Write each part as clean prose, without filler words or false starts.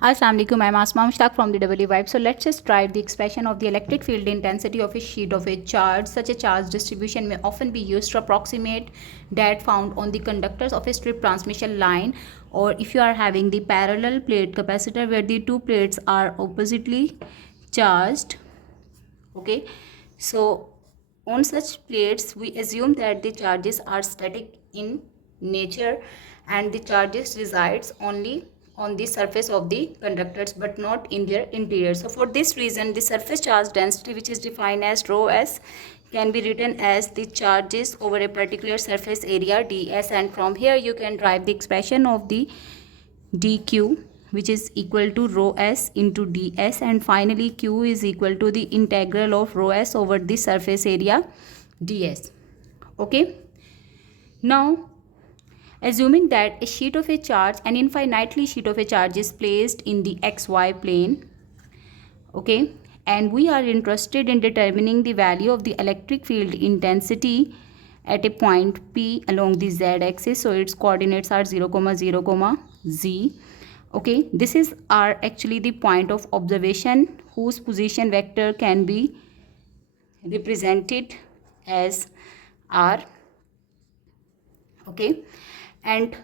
Assalamu alaikum, I'm Asma Mushtaq from the EEVIBES. So let's just try the expression of the electric field intensity of a sheet of a charge. Such a charge distribution may often be used to approximate that found on the conductors of a strip transmission line, or if you are having the parallel plate capacitor where the two plates are oppositely charged. Okay, so on such plates we assume that the charges are static in nature and the charges resides only on the surface of the conductors but not in their interior. So for this reason the surface charge density, which is defined as rho s, can be written as the charges over a particular surface area ds, and from here you can derive the expression of the dq, which is equal to rho s into ds, and finally q is equal to the integral of rho s over the surface area ds. Okay, now assuming that a sheet of a charge, an infinitely sheet of a charge, is placed in the xy plane, okay, and we are interested in determining the value of the electric field intensity at a point P along the z axis. So its coordinates are 0, 0, z. Okay, this is actually the point of observation whose position vector can be represented as r. Okay, and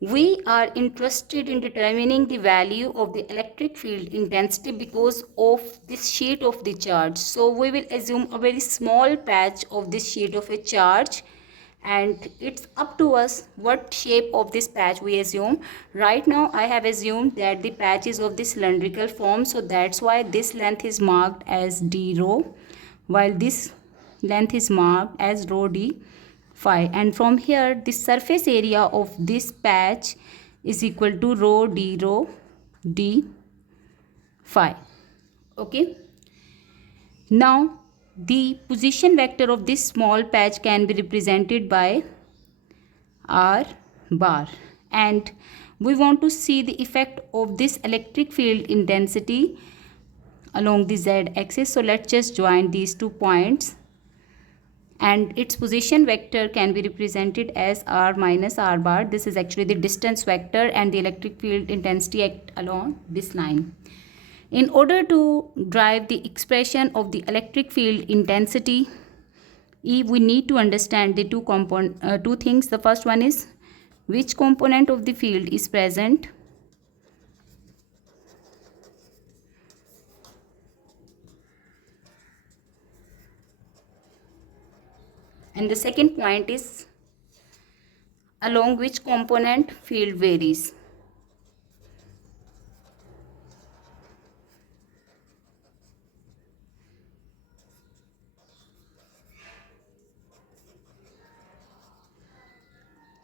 we are interested in determining the value of the electric field intensity because of this sheet of the charge. So we will assume a very small patch of this sheet of a charge, and it's up to us what shape of this patch we assume. Right now I have assumed that the patch is of the cylindrical form, so that's why this length is marked as d rho, while this length is marked as rho d phi, and from here the surface area of this patch is equal to rho d phi. Okay, now the position vector of this small patch can be represented by r bar, and we want to see the effect of this electric field intensity along the z axis. So let's just join these 2 points, and its position vector can be represented as r minus r bar. This is actually the distance vector and the electric field intensity act along this line. In order to derive the expression of the electric field intensity E, we need to understand the two things. The first one is which component of the field is present, and the second point is along which component field varies.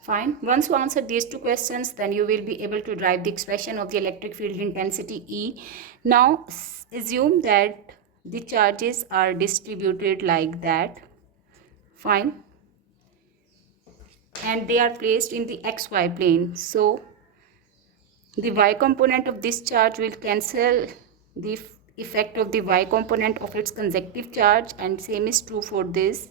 Fine. Once you answer these 2 questions, then you will be able to derive the expression of the electric field intensity E. Now assume that the charges are distributed like that. Fine. And they are placed in the xy plane. So the y component of this charge will cancel the effect of the y component of its consecutive charge, and same is true for this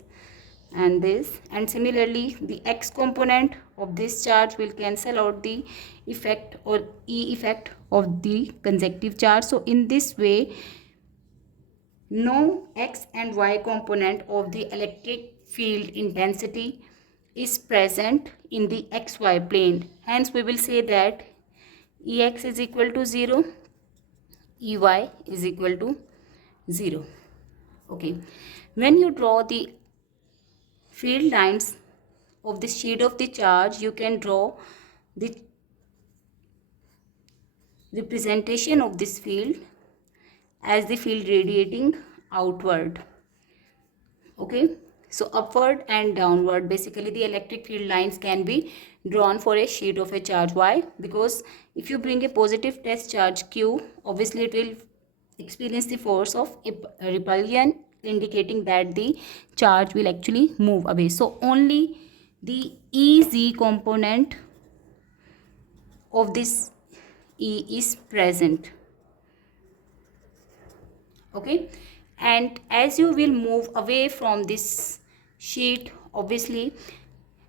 and this, and similarly the x component of this charge will cancel out the effect or E effect of the consecutive charge. So in this way no x and y component of the electric field intensity is present in the xy plane. Hence we will say that Ex is equal to 0, Ey is equal to 0. Okay, when you draw the field lines of the sheet of the charge, you can draw the representation of this field as the field radiating outward. Okay, so upward and downward, basically the electric field lines can be drawn for a sheet of a charge. Why? Because if you bring a positive test charge q, obviously it will experience the force of repulsion, indicating that the charge will actually move away. So only the Ez component of this E is present. Okay, and as you will move away from this sheet, obviously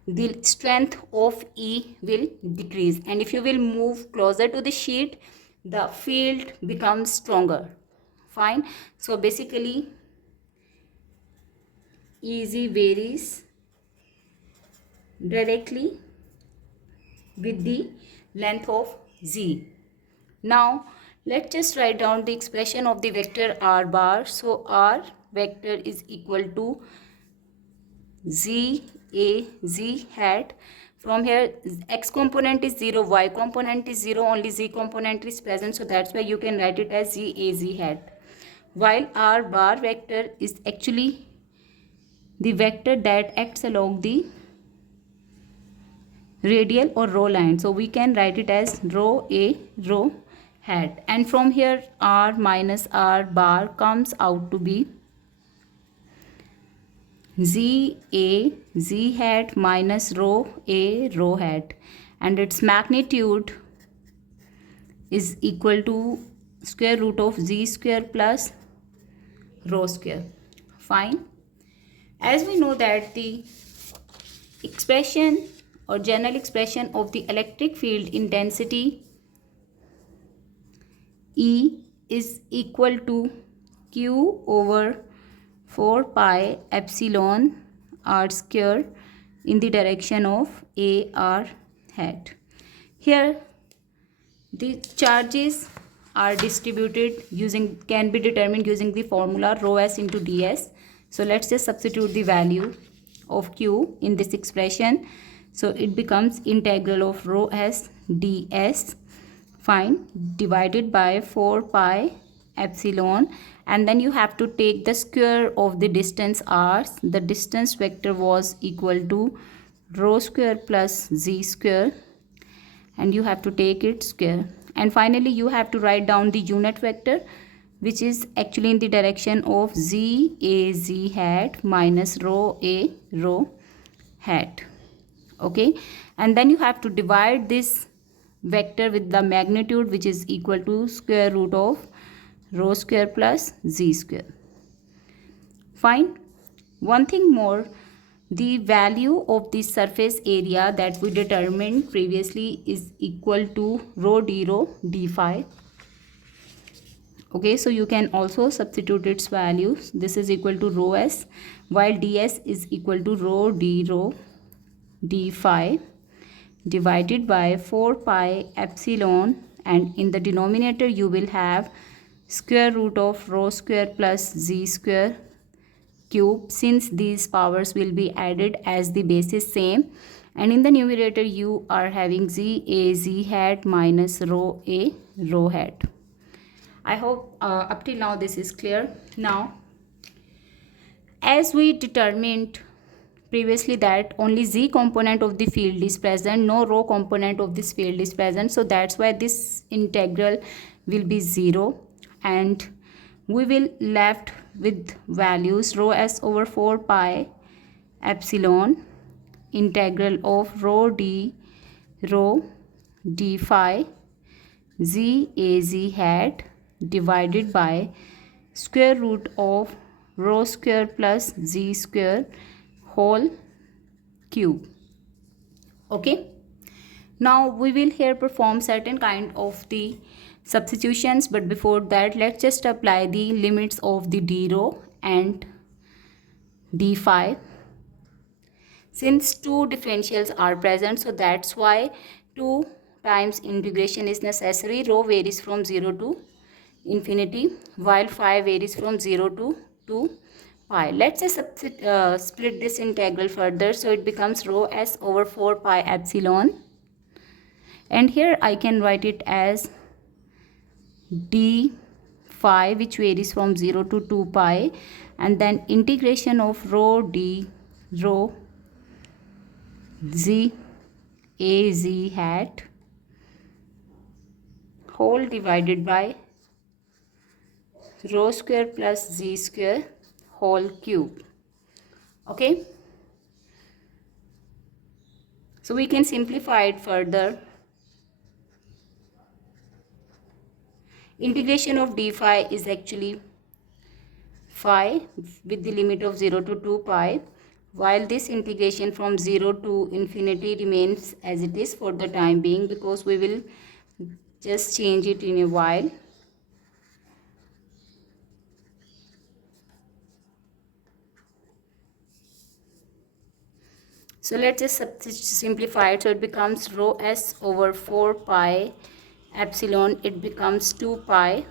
the strength of E will decrease, and if you will move closer to the sheet, the field becomes stronger. Fine. So basically EZ varies directly with the length of Z. Now let's just write down the expression of the vector r bar. So r vector is equal to z a z hat. From here x component is 0, y component is 0, only z component is present, so that's why you can write it as z a z hat. While r bar vector is actually the vector that acts along the radial or row line, so we can write it as rho a rho hat. And from here r minus r bar comes out to be z a z hat minus rho a rho hat, and its magnitude is equal to square root of z square plus rho square. Fine. As we know that the expression or general expression of the electric field intensity E is equal to Q over 4 pi epsilon r square in the direction of a r hat. Here the charges are distributed can be determined using the formula rho s into ds. So let's just substitute the value of q in this expression. So it becomes integral of rho s ds, fine, divided by 4 pi epsilon, and then you have to take the square of the distance r. The distance vector was equal to rho square plus z square, and you have to take it square. And finally you have to write down the unit vector, which is actually in the direction of z a z hat minus rho a rho hat. Okay, and then you have to divide this vector with the magnitude, which is equal to square root of rho square plus z square. Fine. One thing more, the value of the surface area that we determined previously is equal to rho d rho d phi. Okay, so you can also substitute its values. This is equal to rho s, while ds is equal to rho d rho d phi divided by 4 pi epsilon, and in the denominator you will have square root of rho square plus z square cube, since these powers will be added as the basis same, and in the numerator you are having z a z hat minus rho a rho hat. I hope up till now this is clear. Now, as we determined previously that only z component of the field is present, no rho component of this field is present, so that's why this integral will be 0, and we will left with values rho s over 4 pi epsilon integral of rho d rho d phi z a z hat divided by square root of rho square plus z square whole cube. Okay, now we will here perform certain kind of the substitutions, but before that let's just apply the limits of the d rho and d phi. Since two differentials are present, so that's why 2 times integration is necessary. Rho varies from 0 to infinity, while phi varies from 0 to 2 pi. Let's just split this integral further, so it becomes rho s over 4 pi epsilon, and here I can write it as d phi, which varies from 0 to 2 pi, and then integration of rho d rho z a z hat whole divided by rho square plus z square whole cube. Okay, so we can simplify it further. Integration of d phi is actually phi with the limit of 0 to 2 pi while this integration from 0 to infinity remains as it is for the time being, because we will just change it in a while. So let's just simplify it. So it becomes rho s over 4 pi epsilon. It becomes 2 pi.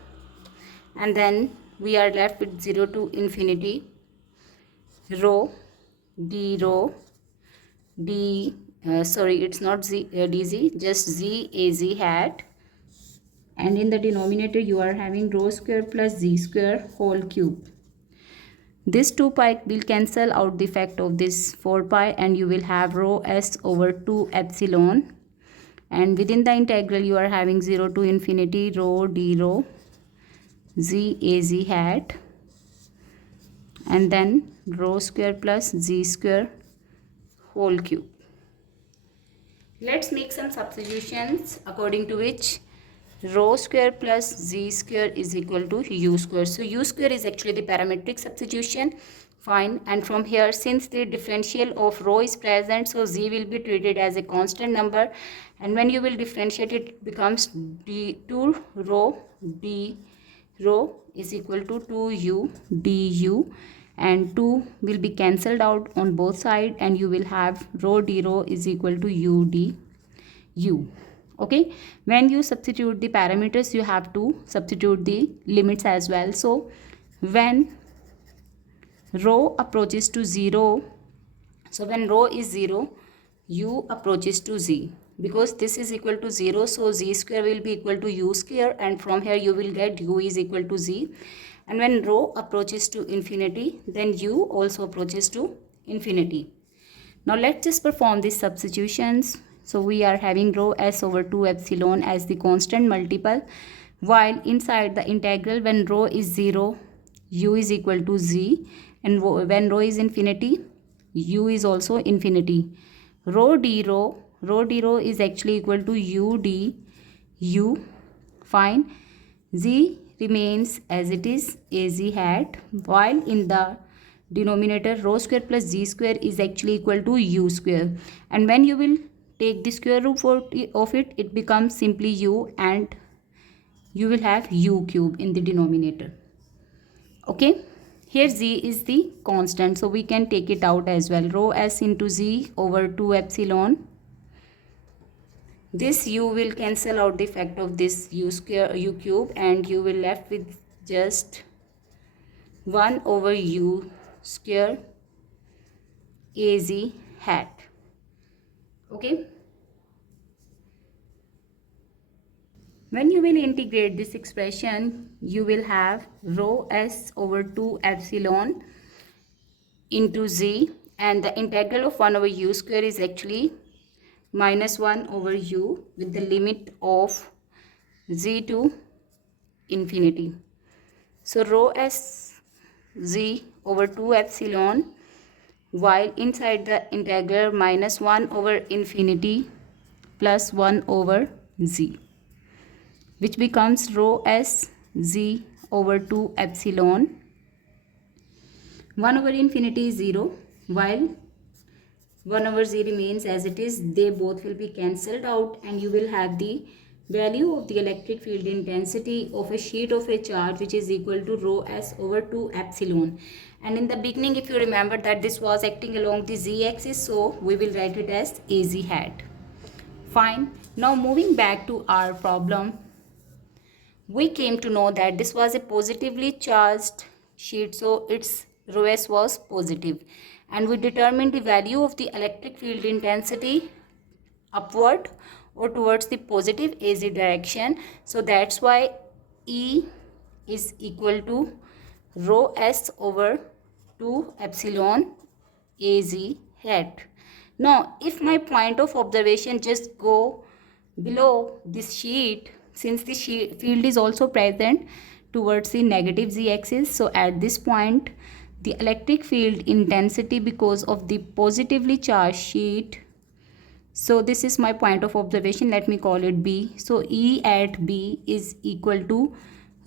And then we are left with 0 to infinity. Rho d, sorry, it's not z, dz, just z az hat. And in the denominator, you are having rho square plus z square whole cube. This 2 pi will cancel out the effect of this 4 pi, and you will have rho s over 2 epsilon. And within the integral, you are having 0 to infinity rho d rho z az hat, and then rho square plus z square whole cube. Let's make some substitutions according to which rho square plus z square is equal to u square. So u square is actually the parametric substitution. Fine. And from here, since the differential of rho is present, so z will be treated as a constant number. And when you will differentiate it, it becomes d2 rho d rho is equal to 2u du. And 2 will be cancelled out on both sides, and you will have rho d rho is equal to u d u. Okay, when you substitute the parameters, you have to substitute the limits as well. So when rho approaches to 0, so when rho is 0, u approaches to z, because this is equal to 0, so z square will be equal to u square, and from here you will get u is equal to z. And when rho approaches to infinity, then u also approaches to infinity. Now let's just perform these substitutions. So we are having rho s over 2 epsilon as the constant multiple, while inside the integral, when rho is 0, u is equal to z, and when rho is infinity, u is also infinity. Rho d rho is actually equal to u d u. Fine. Z remains as it is, az hat, while in the denominator, rho square plus z square is actually equal to u square. And when you will take the square root of it, it becomes simply u, and you will have u cube in the denominator. Okay, here z is the constant, so we can take it out as well. Rho s into z over 2 epsilon. This u will cancel out the effect of this u square, u cube, and you will left with just 1 over u square az hat. Okay. When you will integrate this expression, you will have rho s over 2 epsilon into z, and the integral of 1 over u square is actually minus 1 over u with the limit of z to infinity. So rho s z over 2 epsilon, while inside the integral minus 1 over infinity plus 1 over z, which becomes rho s z over 2 epsilon. 1 over infinity is 0, while 1 over z remains as it is. They both will be cancelled out, and you will have the value of the electric field intensity of a sheet of a charge, which is equal to rho s over 2 epsilon. And in the beginning, if you remember that this was acting along the z-axis, so we will write it as az hat. Fine. Now moving back to our problem, we came to know that this was a positively charged sheet, so its rho s was positive, and we determined the value of the electric field intensity upward or towards the positive az direction. So that's why E is equal to rho s over 2 epsilon az hat. Now if my point of observation just go below this sheet, since the field is also present towards the negative z-axis, so at this point the electric field intensity, because of the positively charged sheet, so this is my point of observation, let me call it B. So E at B is equal to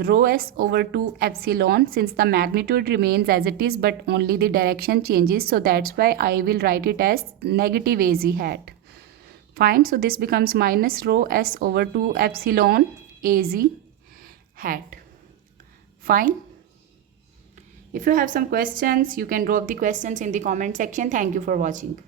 rho s over 2 epsilon, since the magnitude remains as it is but only the direction changes, so that's why I will write it as negative az hat. Fine, so this becomes minus rho s over 2 epsilon az hat. Fine. If you have some questions, you can drop the questions in the comment section. Thank you for watching.